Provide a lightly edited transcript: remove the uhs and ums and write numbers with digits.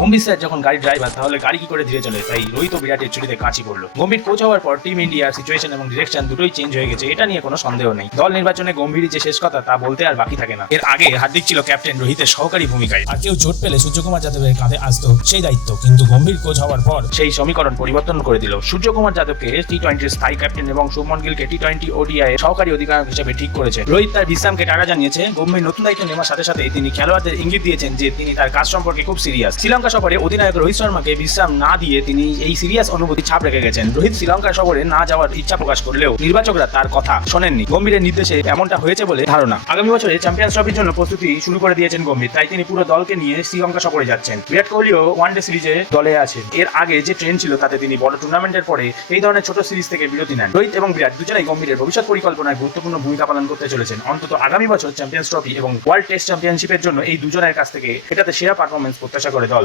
গম্ভীর sir যখন গাড়ি driver তাহলে গাড়ি কি করে ধীরে চলে, তাই রোহিত ও বিরাটের চুরিতে কাঁচি পড়লো। গম্ভীর কোচ হওয়ার পর টিম ইন্ডিয়ার সিচুয়েশন এবং ডিরেকশন দুটোই চেঞ্জ হয়ে গেছে, এটা নিয়ে কোনো সন্দেহ নেই। দল নির্বাচনে গম্ভীরই যে শেষ কথা তা বলতে আর বাকি থাকে না। এর আগে হার্দিক ছিল ক্যাপ্টেন রোহিতের সহকারী ভূমিকায়, আর কেউ চোট পেলে সূর্যকুমার যাদবের কাঁধে আসতো সেই দায়িত্ব, কিন্তু গম্ভীর কোচ হওয়ার পর সেই সমীকরণ পরিবর্তন করে দিল। সূর্যকুমার যাদবকে টি-20 স্থায়ী ক্যাপ্টেন এবং শুভমন গিলকে টি-20 ওডিআই সহকারী অধিনায়ক হিসেবে ঠিক করেছে। রোহিত তার বিশ্রামকে টাকা জানিয়েছে। গম্ভীর নতুন দায়িত্ব নেওয়ার সাথে সাথে তিনি খেলোয়াড়দের ইঙ্গিত দিয়েছেন যে তিনি তার কাজ সম্পর্কে খুব সিরিয়াস। শ্রীলঙ্কা সফরে অধিনায়ক রোহিত শর্মাকে বিশ্রাম না দিয়ে তিনি এই সিরিয়াস অনুভূতি ছাপ রেখে গেছেন। রোহিত শ্রীলঙ্কা সফরে না যাওয়ার ইচ্ছা প্রকাশ করলেও নির্বাচকরা তার কথা শোনেননি। গম্ভীরের নির্দেশে এমনটা হয়েছে বলে ধারণা। আগামী বছরে চ্যাম্পিয়ন্স ট্রফির জন্য প্রস্তুতি শুরু করে দিয়েছেন গম্ভীর, তাই তিনি পুরো দলকে নিয়ে শ্রীলঙ্কা সফরে যাচ্ছেন। বিরাট কোহলিও ওয়ানডে সিরিজে দলে আছে। এর আগে যে ট্রেন্ড ছিল তাতে তিনি বড় টুর্নামেন্টের পরে এই ধরনের ছোট সিরিজ থেকে বিরতি নেন। রোহিত এবং বিরাট দুজনেই গম্ভীরের ভবিষ্যৎ পরিকল্পনায় গুরুত্বপূর্ণ ভূমিকা পালন করতে চলেছেন। অন্তত আগামী বছর চ্যাম্পিয়ন্স ট্রফি এবং ওয়ার্ল্ড টেস্ট চ্যাম্পিয়নশিপের জন্য এই দুজনের কাছ থেকে এটাতে সেরা পারফরমেন্স প্রত্যাশা করে দল।